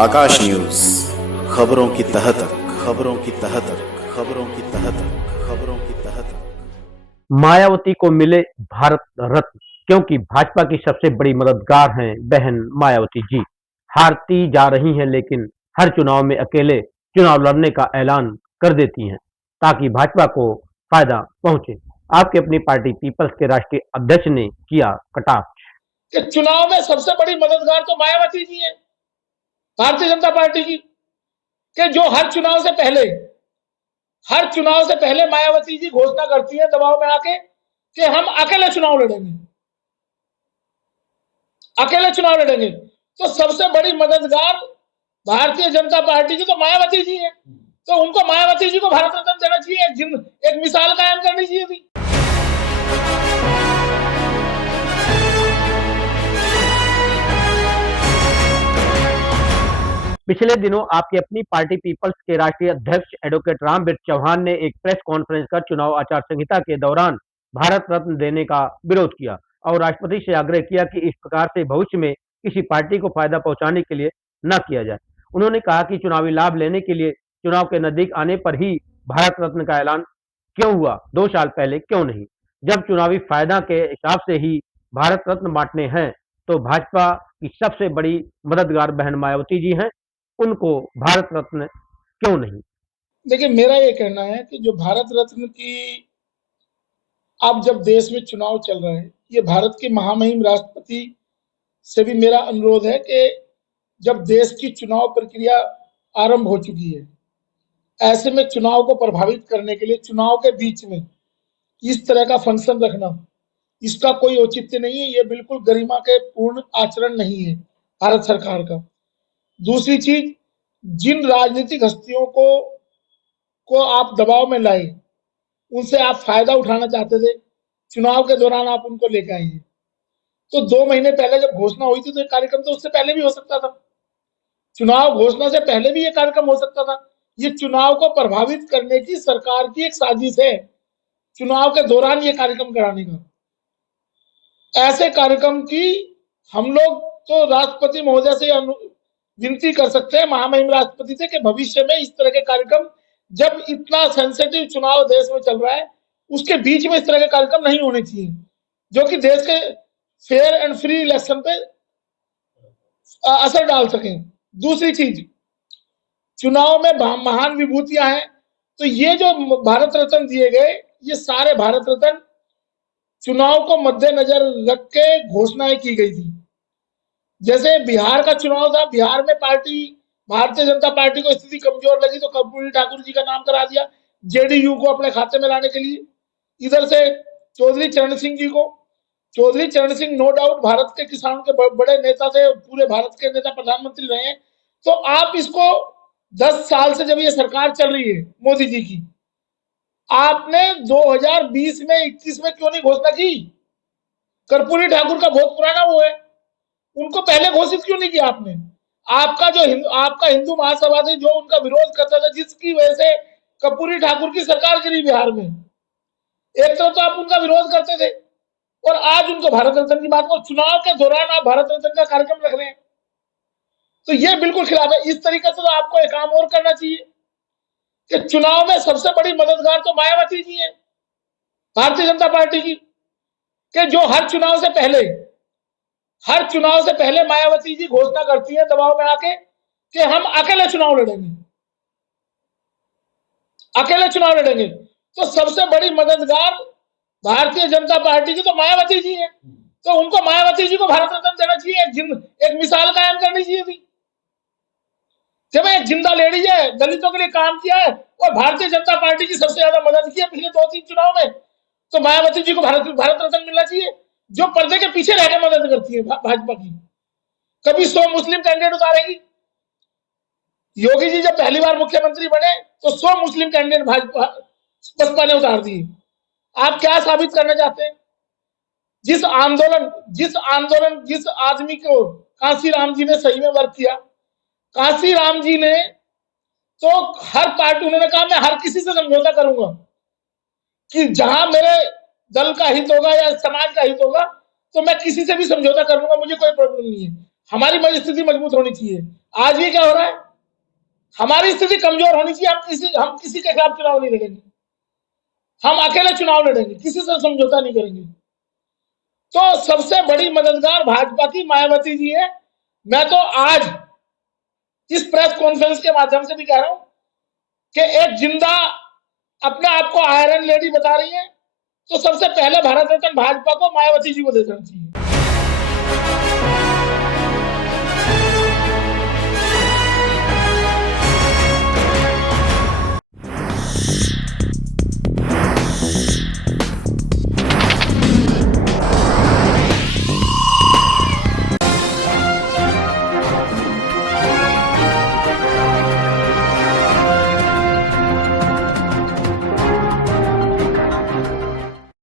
आकाश news, खबरों की तह तक, खबरों की तह तक, खबरों की तह तक, खबरों की तह तक। मायावती को मिले भारत रत्न, क्योंकि भाजपा की सबसे बड़ी मददगार हैं बहन मायावती जी। हारती जा रही हैं, लेकिन हर चुनाव में अकेले चुनाव लड़ने का ऐलान कर देती हैं ताकि भाजपा को फायदा पहुंचे। आपकी अपनी पार्टी पीपल्स के राष्ट्रीय अध्यक्ष ने किया कटाक्ष कि चुनाव में सबसे बड़ी मददगार तो मायावती जी है, भारतीय जनता पार्टी की, कि जो हर चुनाव से पहले मायावती जी घोषणा करती है दबाव में आके कि हम अकेले चुनाव लड़ेंगे। तो सबसे बड़ी मददगार भारतीय जनता पार्टी की तो मायावती जी है, तो उनको मायावती जी को भारत रत्न देना चाहिए, एक मिसाल कायम करनी चाहिए थी। पिछले दिनों आपकी अपनी पार्टी पीपल्स के राष्ट्रीय अध्यक्ष एडवोकेट रामवीर चौहान ने एक प्रेस कॉन्फ्रेंस कर चुनाव आचार संहिता के दौरान भारत रत्न देने का विरोध किया और राष्ट्रपति से आग्रह किया कि इस प्रकार से भविष्य में किसी पार्टी को फायदा पहुंचाने के लिए न किया जाए। उन्होंने कहा कि चुनावी लाभ लेने के लिए चुनाव के नजदीक आने पर ही भारत रत्न का ऐलान क्यों हुआ, 2 साल पहले क्यों नहीं? जब चुनावी फायदा के हिसाब से ही भारत रत्न बांटने हैं तो भाजपा की सबसे बड़ी मददगार बहन मायावती जी हैं, उनको भारत रत्न क्यों नहीं? देखिए, मेरा ये कहना है कि जो भारत रत्न की, अब जब देश में चुनाव चल रहे हैं, ये भारत के महामहिम राष्ट्रपति से भी मेरा अनुरोध है कि जब देश की चुनाव प्रक्रिया आरंभ हो चुकी है, ऐसे में चुनाव को प्रभावित करने के लिए चुनाव के बीच में इस तरह का फंक्शन रखना, इसका कोई औचित्य नहीं है। ये बिल्कुल गरिमा के पूर्ण आचरण नहीं है भारत सरकार का। दूसरी चीज, जिन राजनीतिक हस्तियों को आप दबाव में लाए, उनसे आप फायदा उठाना चाहते थे, चुनाव के दौरान आप उनको लेकर आए हैं। तो 2 महीने पहले जब घोषणा हुई थी तो ये कार्यक्रम तो उससे पहले भी हो सकता था, चुनाव घोषणा से पहले भी ये कार्यक्रम हो सकता था। ये चुनाव को प्रभावित करने की सरकार की एक साजिश है, चुनाव के दौरान ये कार्यक्रम कराने का। ऐसे कार्यक्रम की हम लोग तो राष्ट्रपति महोदय से विनती कर सकते हैं, महामहिम राष्ट्रपति से, कि भविष्य में इस तरह के कार्यक्रम, जब इतना सेंसिटिव चुनाव देश में चल रहा है, उसके बीच में इस तरह के कार्यक्रम नहीं होने चाहिए, जो कि देश के फेयर एंड फ्री इलेक्शन पे असर डाल सकें। दूसरी चीज, चुनाव में महान विभूतियां हैं, तो ये जो भारत रत्न दिए गए, ये सारे भारत रत्न चुनाव को मद्देनजर रख के घोषणाएं की गई थी। जैसे बिहार का चुनाव था, बिहार में भारतीय जनता पार्टी को स्थिति कमजोर लगी तो कर्पूरी ठाकुर जी का नाम करा दिया जेडीयू को अपने खाते में लाने के लिए। इधर से चौधरी चरण सिंह जी को, चौधरी चरण सिंह नो डाउट भारत के किसानों के बड़े नेता थे, पूरे भारत के नेता, प्रधानमंत्री रहे हैं। तो आप इसको 10 साल से जब ये सरकार चल रही है मोदी जी की, आपने 2020 में 21 में क्यों नहीं घोषणा की? कर्पूरी ठाकुर का बहुत पुराना वो है, उनको पहले घोषित क्यों नहीं किया आपने? आपका हिंदू महासभा से जो उनका विरोध करता था, जिसकी वजह से कर्पूरी ठाकुर की सरकार गिरी बिहार में, एक तरफ तो आप उनका विरोध करते थे और आज उनको भारत रत्न की बात को, चुनाव के दौरान आप भारत रत्न का कार्यक्रम रख रहे हैं, तो ये बिल्कुल खिलाफ है। इस तरीके से तो आपको एक काम और करना चाहिए कि चुनाव में सबसे बड़ी मददगार तो मायावती जी है, भारतीय जनता पार्टी की, कि जो हर चुनाव से पहले मायावती जी घोषणा करती है दबाव में आके कि हम अकेले चुनाव लड़ेंगे। तो सबसे बड़ी मददगार भारतीय जनता पार्टी की तो मायावती जी है, तो उनको मायावती जी को भारत रत्न देना चाहिए, एक मिसाल कायम करनी चाहिए थी। जब एक जिंदा लेडीज है, दलितों के लिए काम किया है और भारतीय जनता पार्टी की सबसे ज्यादा मदद की है पिछले 2-3 चुनाव में, तो मायावती जी को भारत रत्न मिलना चाहिए, जो पर्दे के पीछे रहकर मदद करती है भाजपा की। कभी 100 मुस्लिम कैंडिडेट उतारेगी। योगी जी जब पहली बार मुख्यमंत्री बने तो 100 मुस्लिम कैंडिडेट बसपा ने उतार दिए। आप क्या साबित करना चाहते हैं? जिस आदमी को कांसी राम जी ने सही में वर्क किया, कांसी राम जी ने तो हर पार्टी, उन्होंने कहा मैं हर किसी से समझौता करूंगा कि जहां मेरे दल का हित होगा या समाज का हित होगा तो मैं किसी से भी समझौता कर लूंगा, मुझे कोई प्रॉब्लम नहीं है। हमारी स्थिति मजबूत होनी चाहिए, आज भी क्या हो रहा है, हमारी स्थिति कमजोर होनी चाहिए, हम किसी के खिलाफ चुनाव नहीं लड़ेंगे, हम अकेले चुनाव लड़ेंगे, किसी से समझौता नहीं करेंगे। तो सबसे बड़ी मददगार भाजपा की मायावती जी है। मैं तो आज इस प्रेस कॉन्फ्रेंस के माध्यम से भी कह रहा हूं कि एक जिंदा अपने आप को आयरन लेडी बता रही है, तो सबसे पहले भारत रत्न भाजपा को मायावती जी को दे देना चाहिए।